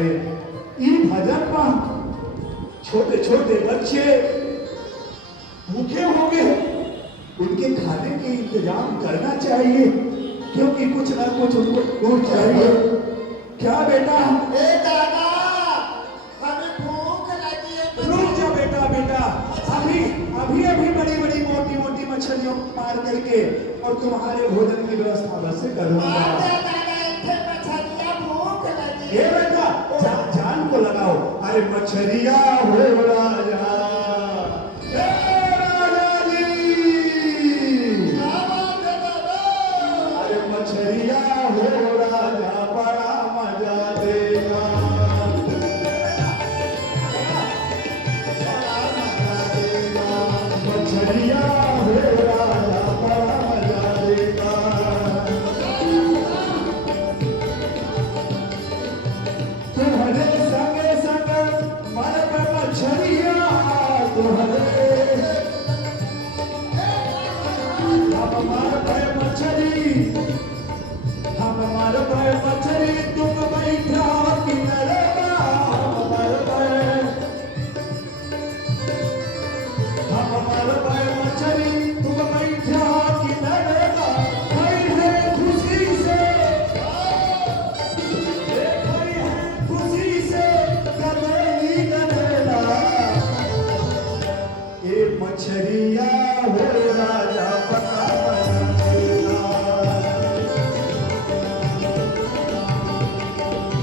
करे। ई भजन में छोटे छोटे बच्चे भूखे होंगे, उनके खाने के इंतजाम करना चाहिए, क्योंकि कुछ ना कुछ उनको दूर चाहिए। क्या बेटा? दादा, हमें भूख लगी है। रुक जा बेटा, बेटा अभी अभी अभी बड़ी बड़ी मोटी मोटी मछलियों को मार करके और तुम्हारे भोजन की व्यवस्था अवश्य करूंगा। भूख लगी ये बेटा जान को लगाओ। अरे मछलिया हो राजा, अरे मछलिया हो राजा, बड़ा मजा देगा। मछलिया हो राजा, बड़ा मजा देगा। तुम्हारे संगे संग मर पे मछलिया, तुम्हारे हम मर पे मछली, हम मर पे मछली, तुम बैठा किनारे हम मर पे, हम मर पे मछली, तुम बैठा किनारे खड़ी है खुशी से, खड़ी है खुशी से कमेली करेला। ये मछलिया हो राजा, पता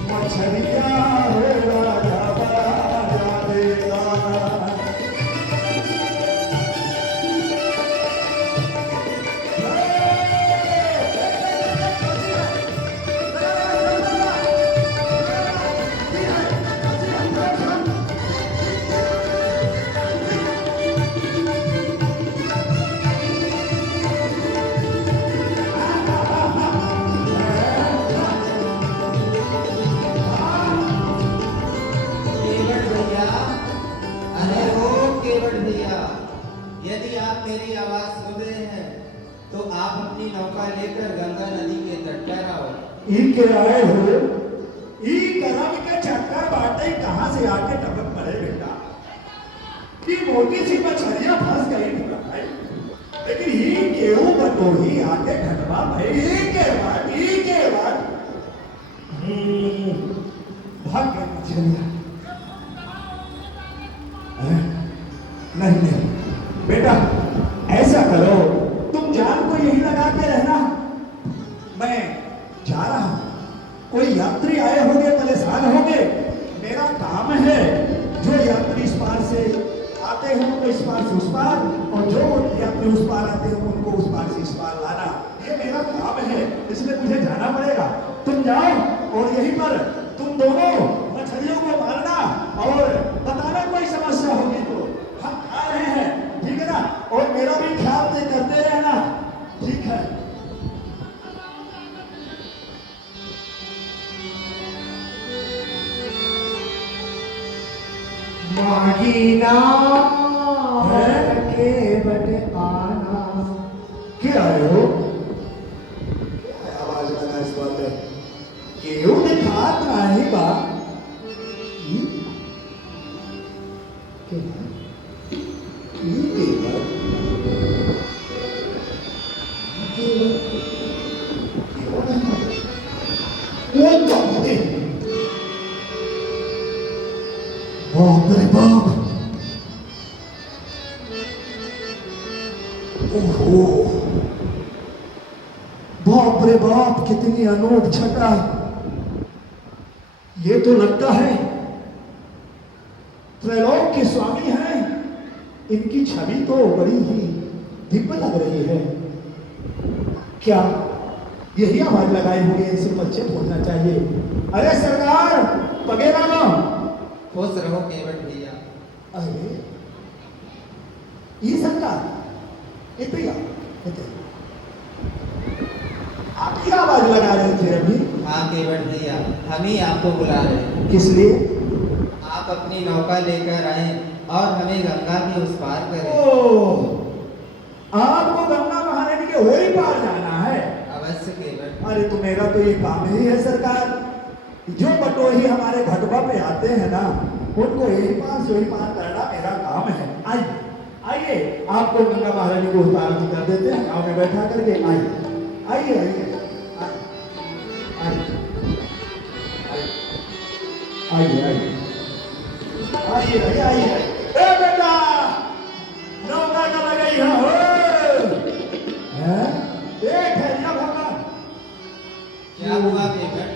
मछलिया हो राजा, बड़ा मजा देगा। केवट भैया, अरे ओ केवट भैया, यदि आप मेरी आवाज सुन रहे हैं तो आप अपनी नौका लेकर गंगा नदी के तट पर आओ। ई के आए हो, ई करम के चक्कर बाटे कहां से आके टपक पड़े बेटा। कि मोटी सी मछलियां फंस गई भाई, लेकिन ई केहू बटोही आके घटवा भाई। ई के बाद भाग गई मछलियां। नहीं नहीं बेटा, ऐसा करो, तुम जान को यही लगा के रहना, मैं जा रहा हूं। कोई यात्री आए होंगे, परेशान होंगे, मेरा काम है जो यात्री इस पार से आते हैं उनको इस पार से उस पार, और जो यात्री उस पार आते हैं उनको उस पार से इस पार लाना, ये मेरा काम है, इसलिए मुझे जाना पड़ेगा। तुम जाओ और यहीं पर तुम दोनों मछलियों को मारना और बताना कोई समस्या होगी तो हम आ रहे हैं, ठीक है ना? और मेरा भी ख्याल से करते रहना, ठीक है? माहीना के बटे आना। क्या आए हो? आवाज लगा इस बात है, केहू दिखात नहीं बा। बाप रे बाप, ओहो बाप रे बाप, कितनी अनूठ छटा। ये तो लगता है त्रैलोक के स्वामी हैं। इनकी छवि तो बड़ी ही दिव्य लग रही है। क्या यही आवाज लगाए हुए इनसे बच्चे पहुंचना चाहिए। अरे सरकार, पगेरा लो। खुश रहो केवट भैया। अरे ये सरकार, ये भैया, आप ही आवाज लगा रहे थे अभी? हाँ केवट भैया, हम ही आपको बुला रहे हैं। किस लिए? आप अपनी नौका लेकर आए और हमें गंगा के उस पार करें। ओह, आपको गंगा महारानी के वही पार जाना है? अवश्य केवट। अरे तो मेरा तो ये काम ही है सरकार। जो बटोही हमारे भटवा पे आते हैं ना, उनको यही पार से वही पार करना मेरा काम है। आइए आइए, आपको गंगा महारानी को उतार कर देते हैं, गाँव में बैठा करके। आइए आइए आइए आइए आइए आइए आइए आइए। ए बेटा, नौका कब गई हो? हैं? एक है ना भगवान। क्या हुआ केवट?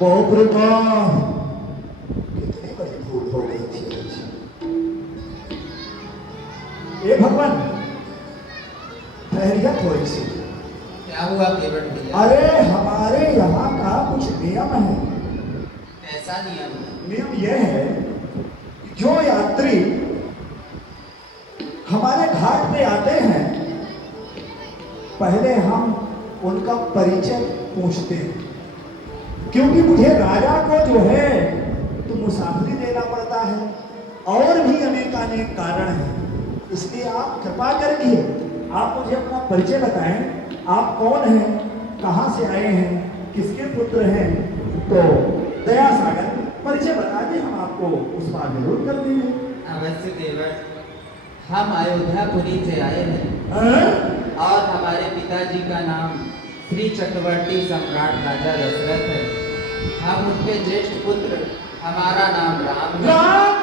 बाप रे बाप, कितनी बड़ी भूल हो गई थी। ए भगवान, ठहरिया थोड़ी सी। क्या हुआ केवट भैया? अरे हमारे यहाँ का कुछ नियम है। ऐसा नियम है? नियम यह है, जो यात्री हमारे घाट पे आते हैं, पहले हम उनका परिचय पूछते हैं, क्योंकि मुझे राजा को जो है तो मुसाफिरी देना पड़ता है, और भी अनेक कारण हैं। इसलिए आप कृपा करके आप मुझे अपना परिचय बताएं। आप कौन हैं, कहाँ से आए हैं, किसके पुत्र हैं? तो दया सागर परिचय बता के हम आपको उस बार जरूर कर देंगे। अवश्य केवट, हम अयोध्यापुरी से आए हैं हैं? और हमारे पिताजी का नाम श्री चक्रवर्ती सम्राट राजा दशरथ है। हम उनके ज्येष्ठ पुत्र, हमारा नाम राम है। राम,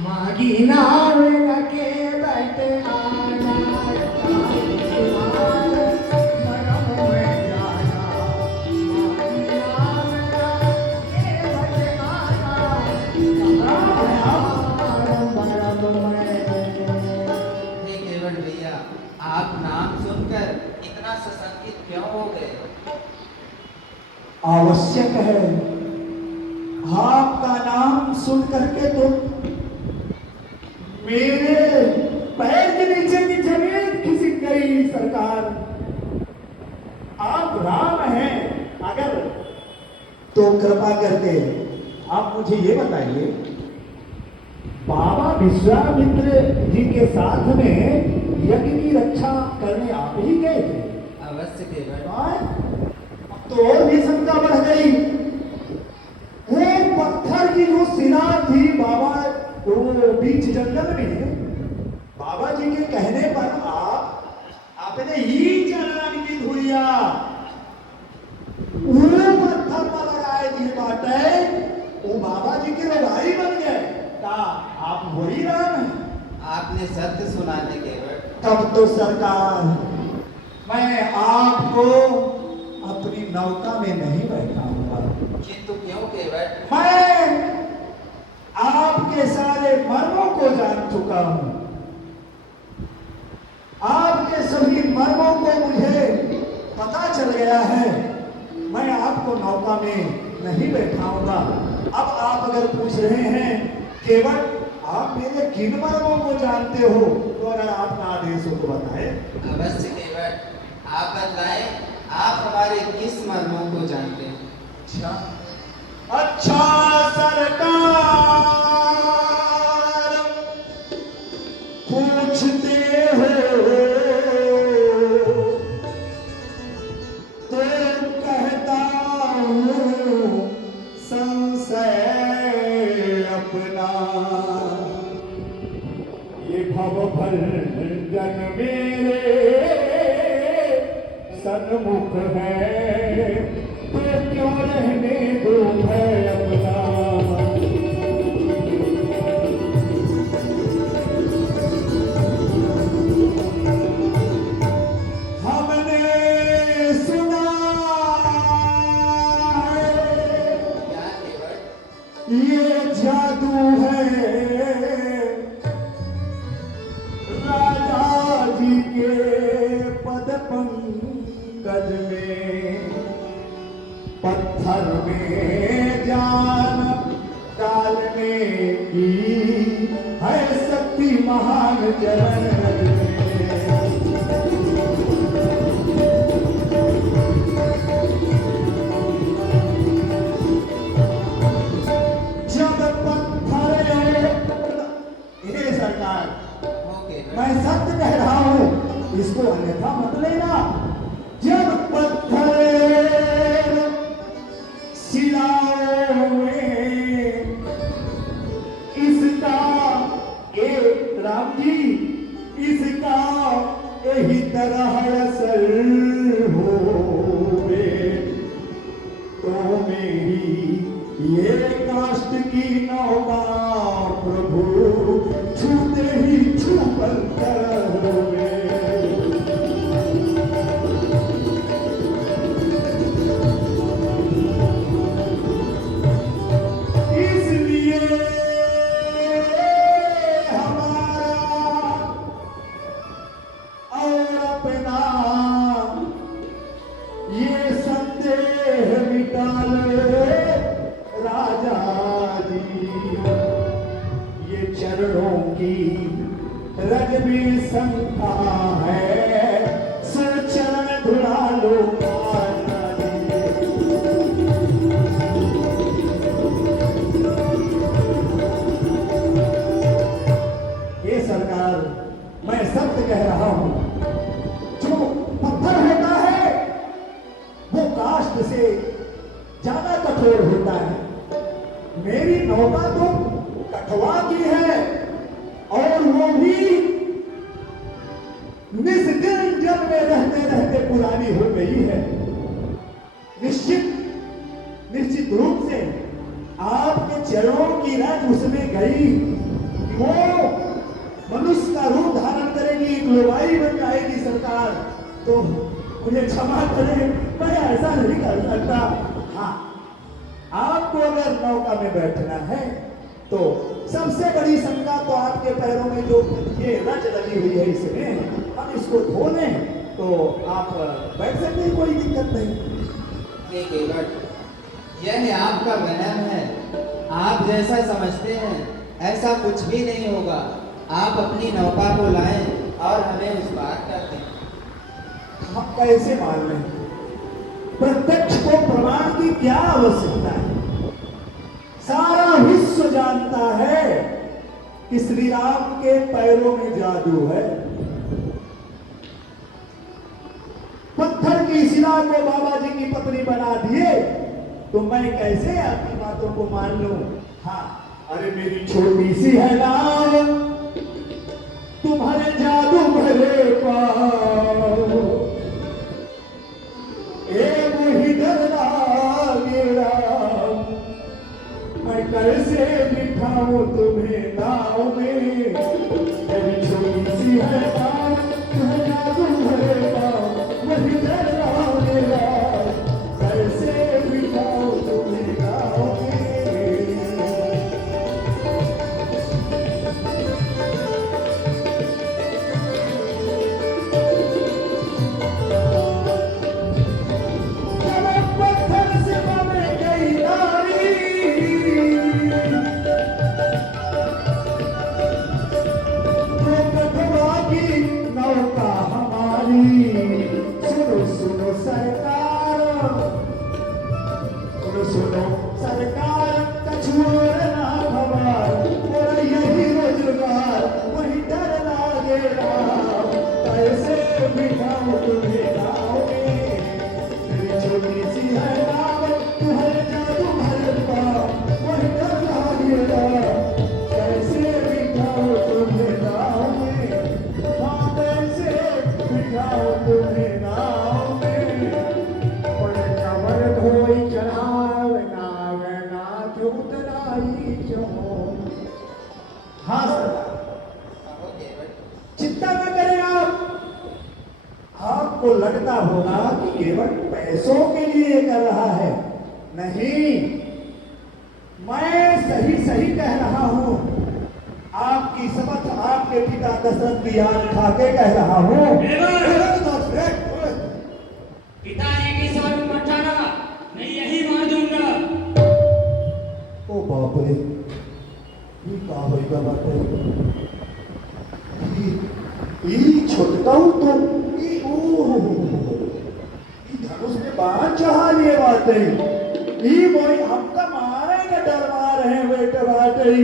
मागी नाम रखे बैठे आना, हे केवट भैया, आप नाम सुनकर इतना सशंकित क्यों हो गए? आवश्यक है। आपका नाम सुन करके तो मेरे पैर के नीचे की जमीन खिसक गई सरकार। आप राम हैं, अगर तो कृपा करके आप मुझे ये बताइए, बाबा विश्वामित्र जी के साथ में यज्ञ की रक्षा करने आप ही गए थे? अवश्य केवट। अब तो और भी शंका बढ़ गई। वो पत्थर की जो शिला थी बाबा, वो बीच जंगल में बाबा जी के कहने पर आपने ही जलाने की धुरिया वो पत्थर पर लगाए दिए बाटे, वो बाबा जी के रवाई बन गए। का आप वही राम हैं? आपने सत्य सुना है केवट। तब तो सरकार, मैं आपको अपनी नौका में नहीं बैठाऊंगा। किंतु क्यों केवट? मैं आपके सारे मर्मों को जान चुका हूं। आपके सभी मर्मों को मुझे पता चल गया है। मैं आपको नौका में नहीं बैठाऊंगा। अब आप अगर पूछ रहे हैं केवल आप मेरे किन मर्मों को जानते हो, तो अगर आपका आदेश हो तो बताए। अवश्य केवट, आप बतलाएं, आप हमारे किस मर्मों को जानते हैं? अच्छा अच्छा सरकार, पूछते हो तो कहता हूँ संशय अपना। ये भव भंजन मेरे सन्मुख है, तो क्यों रहने दो है अपना। हमने सुना क्या केवट? ये जादू है राजा जी के पद पंकज में, पत्थर में जान डालने की है शक्ति महान चरण में। जब पत्थर, ये सरकार, हो केवट। मैं सत्य कह रहा हूं, इसको अन्यथा मत लेना। जब पत्थर मेरी ये काष्ठ की नौका प्रभु छूते ही छूपल करोगे। इसलिए हमारा और अपना ये संदेह मिटा ले राजा जी। ये चरणों की रज में शंका है, सो चरण धुला लो राजा जी। ये सरकार, मैं सत्य कह रहा हूं, जो पत्थर होता है वो काष्ठ से ज्यादा कठोर होता है। मेरी नौका तो कठवा की है, और वो भी निस्दिन जल में रहते रहते पुरानी हो गई है। निश्चित रूप से आपके चरणों की रज उसमें गई, वो मनुष्य का रूप धारण करेगी, ग्लोबाई बन जाएगी सरकार। तो मुझे क्षमा करें, मैं ऐसा नहीं कर सकता। हाँ, आपको अगर नौका में बैठना है तो सबसे बड़ी शंका तो आपके पैरों में जो ये रच लगी हुई है, इसमें हम इसको धो लें तो आप बैठ सकते हैं, कोई दिक्कत नहीं। केवट यह आपका वहम है। आप जैसा समझते हैं ऐसा कुछ भी नहीं होगा। आप अपनी नौका को लाएं और हमें उस पार कर दें। हम कैसे मान लें? प्रत्यक्ष को प्रमाण की क्या आवश्यकता है? सारा विश्व जानता है कि श्री राम के पैरों में जादू है। पत्थर की शिला को बाबा जी की पत्नी बना दिए, तो मैं कैसे आपकी बातों को मान लूं? हाँ, अरे मेरी छोटी सी है नाव, तुम्हारे जादू भरे पाओ, ए वही डर लागेरा, मैं कैसे बिठाऊं तुम्हें नाव में। मेरी छोटी सी है नाव, तुम्हें जादू भरे पाओ, वही डर लागेरा, कैसे बिठाऊं तुम्हें नाव में। हाँ चिंता न करें आप। आपको लगता होगा कि केवल पैसों के लिए कर रहा है, नहीं, मैं सही सही कह रहा हूं। आपकी शपथ आपके पिता दशरथ की याद खाके कह रहा हूं। पिताजी की शपथ मत खाना, मैं यही मार दूंगा। ओ बाप रे, ये का होइगा बाटे? ई छोटकाऊ तो ई धनुष में बाण चढ़ा लिए बाटे। ई मोई हमका मारेंगे, डरवा रहे हैं बेटे बाटे।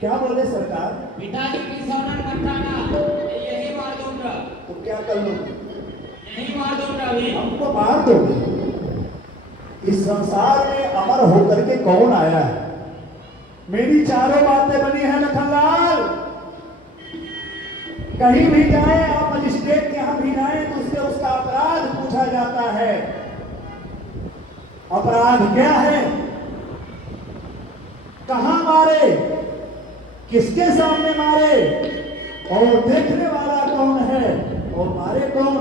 क्या बोले सरकार? पिताजी की शपथ मत खाना, मैं यही मार दूंगा। तो क्या कर लो? यही मार दूंगा अभी। हमको मार दोगे? इस संसार में अमर होकर के कौन आया है? मेरी चारों बातें बनी है लखनलाल। कहीं भी जाए आप, मजिस्ट्रेट के यहां भी जाए तो उससे उसका अपराध पूछा जाता है। अपराध क्या है? कहां मारे, किसके सामने मारे, और देखने वाला कौन है और मारे कौन?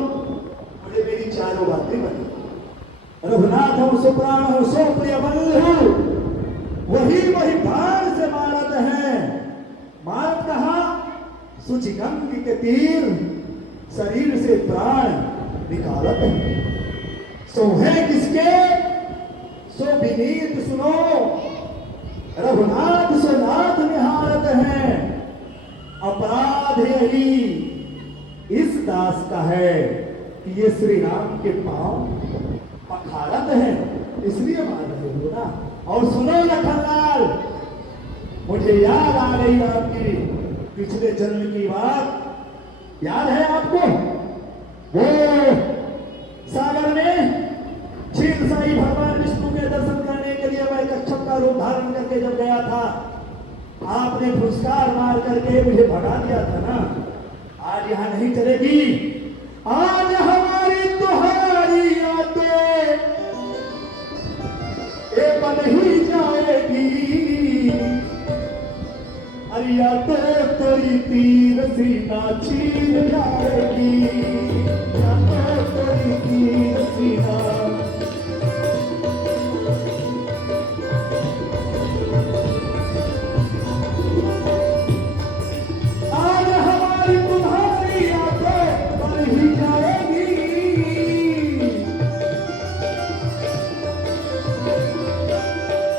मुझे मेरी चारों बातें बनी। रघुनाथ हूं, सुप्राण हूं, सो प्रिय बंधु, वही बाण से मारत है। मारत कहां? सुचिगंग के तीर शरीर से प्राण निकालत है। सो है किसके? सो विनीत सुनो, रघुनाथ सो नाथ निहारत है। अपराध यही इस दास का है कि ये श्री राम के पांव पखारत है, इसलिए मार रहे हो ना। और सुनो लखनलाल, मुझे याद आ गई आपकी पिछले जन्म की बात। याद है आपको? वो सागर में क्षीर साई भगवान विष्णु के दर्शन करने के लिए मैं कच्छप का रूप धारण करके जब गया था, आपने फुसकार मार करके मुझे भगा दिया था ना। आज यहां नहीं चलेगी। आज हमारी तुम्हारी यादें ये बन ही जाएगी। अरे यादें तेरी तीर सीना चीर जाएगी। यादें तेरी तीर सीना। आज हमारी तुम्हारी यादें बन ही जाएगी।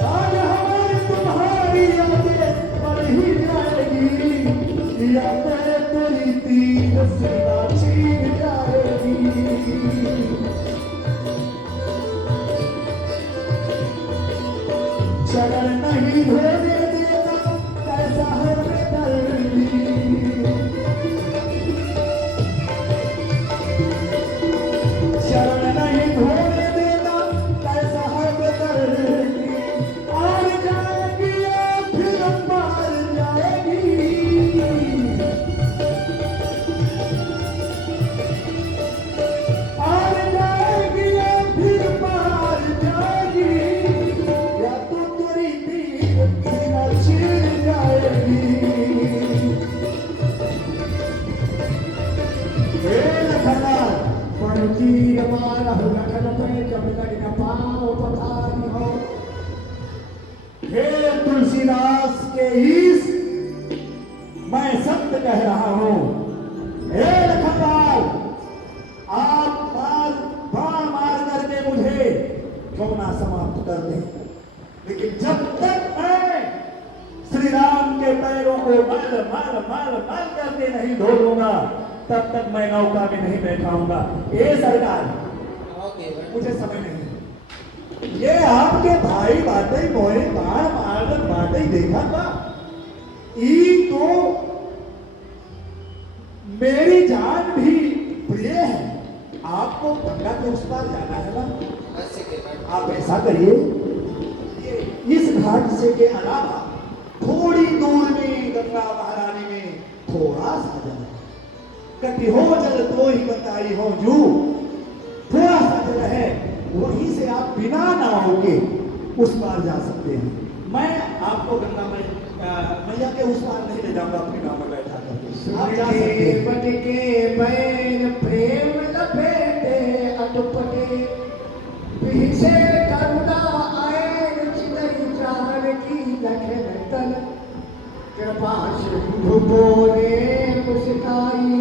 आज हमारी तुम्हारी यादें बन ही जाएगी। यादें तेरी तीर सीना चीर जाएगी। शरण नहीं धोने देता, कैसा है बेदर्दी। शरण नहीं धोने देता, कैसा है बेदर्दी। और जाएगी फिर मार जाएगी। और जाएगी फिर मार जाएगी। या तो तेरी तीर सीना चीर जाएगी। हे लखनलाल, पर तीर मारा हो लखन पे जब तक न पाँव पखारी हो। हे तुलसीदास के ईश, मैं सत्य कह रहा हूं। हे लखनलाल, आप बाण मार करके मुझे क्यों ना समाप्त कर दें, लेकिन जब तक मैं श्री राम के पैरों को मल करके नहीं धो लूंगा, तब तक मैं नौका में नहीं बैठाऊंगा। ये सरकार, मुझे समय नहीं। ये आपके भाई बातें मोहे बाण मारकर बातें देखा था। ई तो मेरी जान भी प्रिय है। आपको गंगा के उस पार जाना है ना। आप ऐसा करिए, इस घाट से के अलावा थोड़ी दूर में गंगा महारानी में थोड़ा सा जल है। कटी हो जल तो ही बताई हो जू, थोड़ा सा जल है, वहीं से आप बिना नाव के उस पार जा सकते हैं। मैं आपको गंगा मैया के उस पार नहीं ले जाऊंगा, अपनी नाव में बैठा करके आप जा सकते हैं। बन के बैन प्रेम लपेटे अटपटे, पीछे करुणा आए चितई जान की लखन तन। कृपा सिंधु बोले मुस्काई,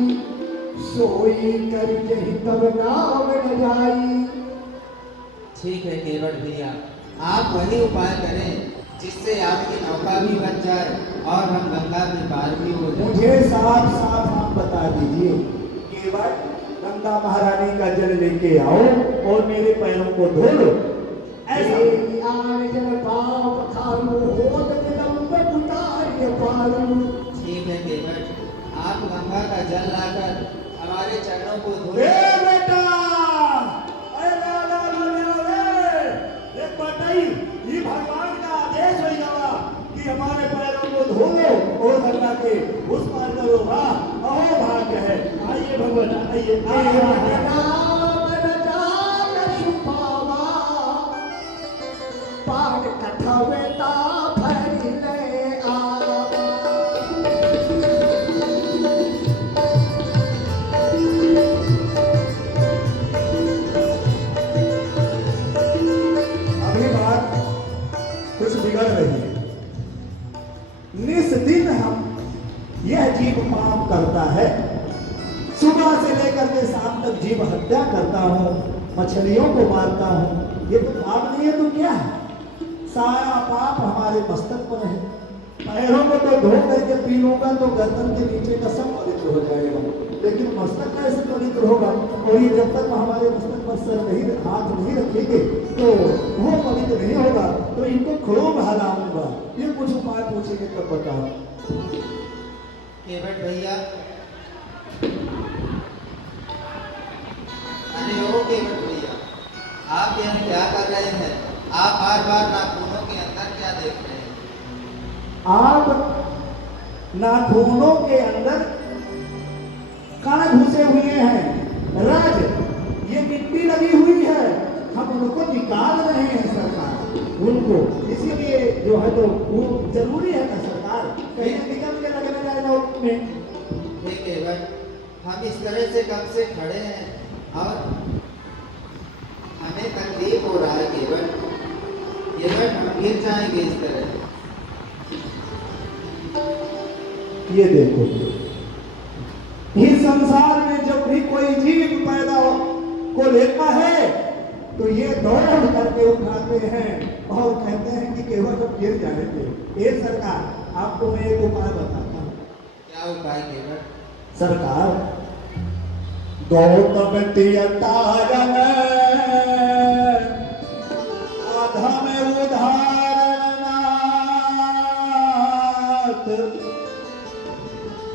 सोई कर जही तब नाव न जाई। ठीक है केवट भैया, आप वही उपाय करें जिससे आपकी नौका भी बच जाए और हम गंगा के पार भी हो जाए। मुझे साफ साफ आप बता दीजिए, केवल गंगा महारानी का जल लेके आओ और मेरे पैरों को धो लो, ऐसा। तेरी आन जन पाँव पखारू, होत विलंब उतार्य पारू। ठीक है केवट, आप गंगा का जल लाकर हमारे चरणों को धो ए बेटा, अरे ला ला ला ला रे, ये बताई, ये भगवान का आदेश हो जावा कि हमारे पैरों को धो लो और गंगा के उस पार करो। वाह, अहो भाग्य है। आइए भगवान, आइए। नाम रजान सुपावा, पान कठवेता भरी ले आवा। अभी बात कुछ बिगड़ रही है। निस दिन हम यह जीव पाप करता है, सुबह से लेकर के शाम तक जीव हत्या करता हूँ, मछलियों को मारता हूँ। ये तो पाप नहीं है तो क्या है? सारा पाप हमारे मस्तक पर है। पैरों को तो धो करके पी लूंगा तो गर्दन के नीचे का सब पवित्र हो जाएगा, लेकिन मस्तक कैसे पवित्र होगा? और ये जब तक हमारे मस्तक पर सर नहीं, हाथ नहीं रखेंगे तो वो पवित्र नहीं होगा। तो इनको खूब हलाऊंगा। ये कुछ उपाय पूछेंगे तब बताओ। केवट भैया, अरे ओ केवट भैया, आप यहाँ क्या कर रहे हैं? आप बार बार नाखूनों के अंदर क्या देख रहे हैं? आप नाखूनों के अंदर कण घुसे हुए हैं। राज, ये मिट्टी लगी हुई है, हम उनको निकाल रहे हैं सरकार। उनको इसीलिए जो है तो वो जरूरी है ना सरकार, कहीं निकल के लगने जाएगा उसमें। हे केवट, हम इस तरह से कब से खड़े हैं और हमें तकलीफ हो रहा है केवट। केवट, हम गिर जाएंगे इस तरह। ये देखो, इस संसार में जब भी कोई जीव पैदा को लेता है तो ये दौड़ करके उठाते हैं और कहते हैं कि केवल हम गिर जाएंगे। ये सरकार, आपको मैं एक उपाय बताता हूँ। क्या उपाय केवट? सरकार, गौतम तियतारन अधम उदाहरण नाथ,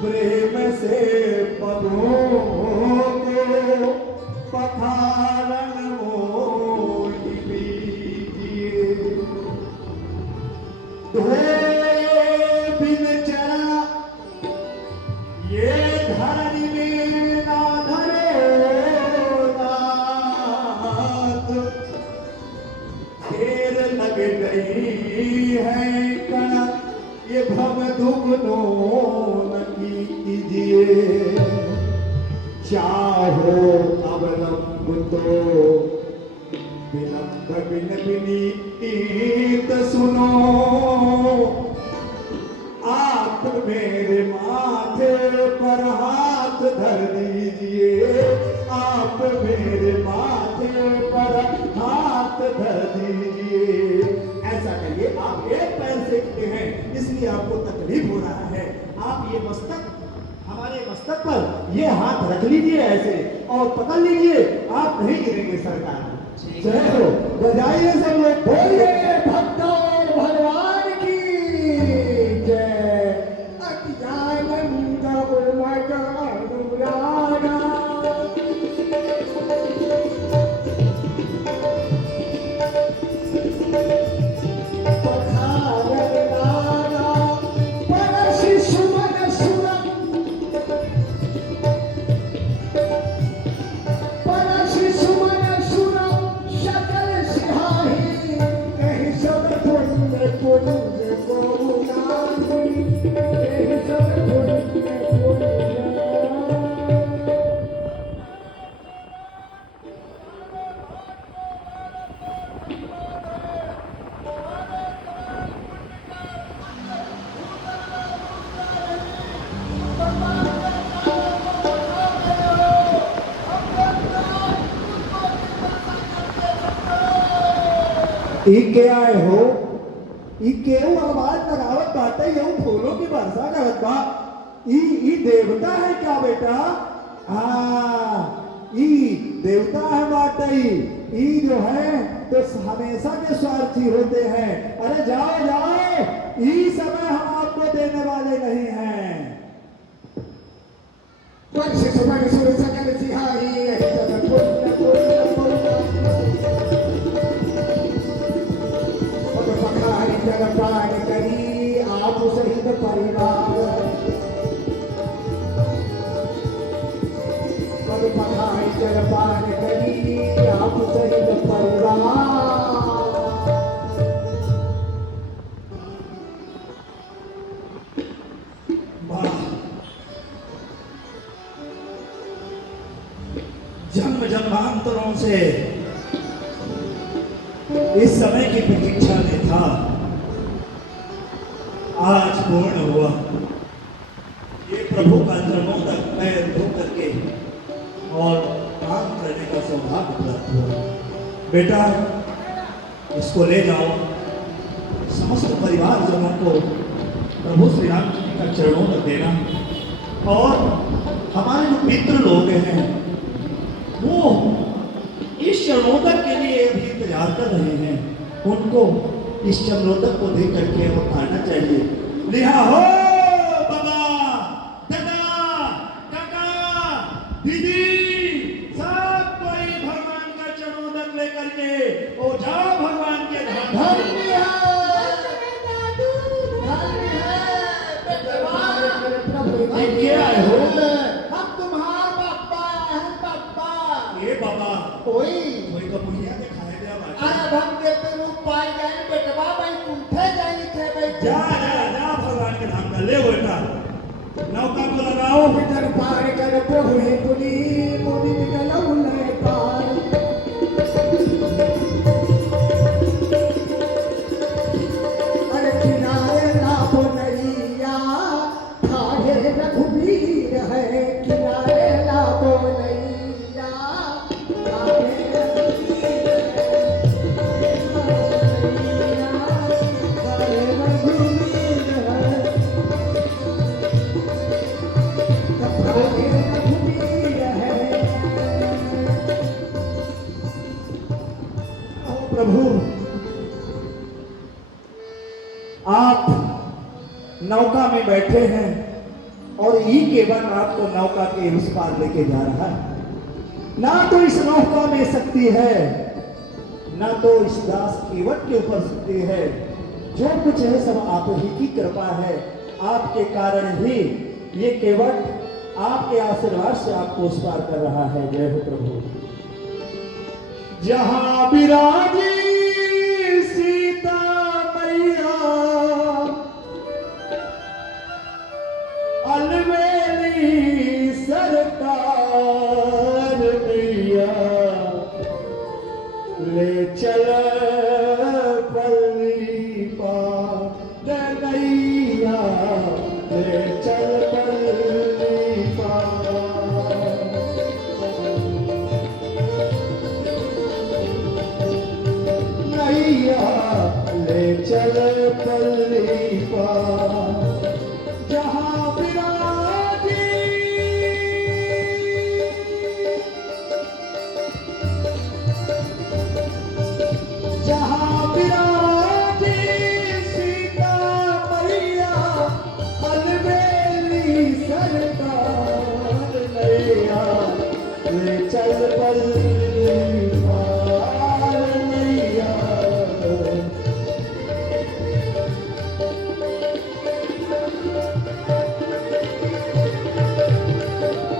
प्रेम से पदों को पखारन मोहि लीजिए। धोए बिन चरण ये धरनी में ना धरो नाथ, फेर लग गई है कण ये भव दुगनो न कीजिए। चाहो अवलंब तो विलंब बिन विनीत सुनो, आप मेरे माथे पर हाथ धर दीजिए। आप मेरे माथे पर हाथ धर दीजिए। ऐसा करिए, आप एक पैर से खड़े हैं इसलिए आपको तकलीफ हो रहा है। आप ये मस्तक, हमारे मस्तक पर ये हाथ रख लीजिए ऐसे और पकड़ लीजिए, आप नहीं गिरेंगे सरकार। जय हो, बजाइए सब लोग, बोलिए भक्तों भगवान की जय। अज्ञानंद उमग अनुरागा, पखारन नागा परसि सुमन सुरम, परसि सुमन सुरम सकल सिहाही, कहीं सब पुण्य पुण्य को नामी, कहीं सब पुण्य पुण्य। ई के आए हो, ई केहू आवाज लगावत बाटे, यहू फूलों की वर्षा करत बा। ई देवता है क्या बेटा? हाँ, ई देवता है बाटे। ई जो है तो हमेशा के स्वार्थी होते हैं। अरे जाओ जाओ, ई समय हम आपको देने वाले नहीं हैं। परसि सुमन सुर सकल सिहाही, कहीं सब पुण्य पुण्य पुण्य। पद पखारी जल पान करी, आप सहित परिवार। पद पखारी जल पान करी, आप सहित परिवार। जन्मांतरों से इस समय की प्रतीक्षा में था, आज पूर्ण हुआ। ये प्रभु का चरणों तक पैर धो करके और काम करने का सौभाग्य प्राप्त हुआ। बेटा, इसको ले जाओ, समस्त परिवारजनों को प्रभु श्री राम जी का चरणों तक देना, और हमारे जो मित्र लोग हैं वो इस चरणोदक के लिए अभी इंतजार कर रहे हैं, उनको इस चरणोदक को दे करके वो खाना चाहिए। लिहा हो बाबा, दादा, काका, दीदी, सब कोई भगवान का चरणोदक लेकर के ओ जाओ भगवान के धाम। धन्य है क्या आए हो? हम तुम्हार बापा हैं बापा। ये बाबा कोई का पुनिया के खाए दिया बाटा। अरे हम के पे रूप पाई जाए बेटवा भाई उठे जाई थे भाई। जा जा जा भगवान के धाम का ले बेटा, नौका को लगाओ। बिटर पार कर प्रभु है पुनी मुनि निकलऊ ले पार। अरे किनारे लाभो नैया ठाढ़े रघुवीर है, किनारे लाभो नैया ठाढ़े रघुवीर है। प्रभु, आप नौका में बैठे हैं और ई केवल आपको नौका के उस पार लेके जा रहा है। ना तो इस नौका में शक्ति है, ना तो इस दास केवट के ऊपर शक्ति है। जो कुछ है सब आप ही की कृपा है। आपके कारण ही ये केवट आपके आशीर्वाद से आपको उस पार कर रहा है। जय हो प्रभु। जहां विराजी सीता मैया, अलवेली सरकार मैया, ले चल पल्ली पार नैया, ले चल पल्ली पार। नैया ले चल पल्ली पार, जहां विराजी सीता मैया, अलवेली सरकार नैया, ले चल पल्ली पार नैया।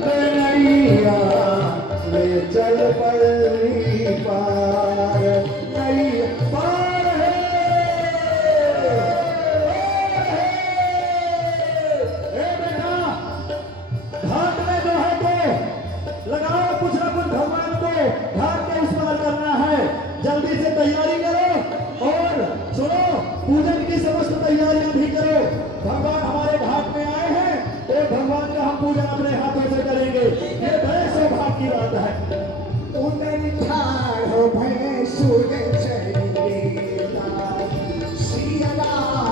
नैया ले चल पल्ली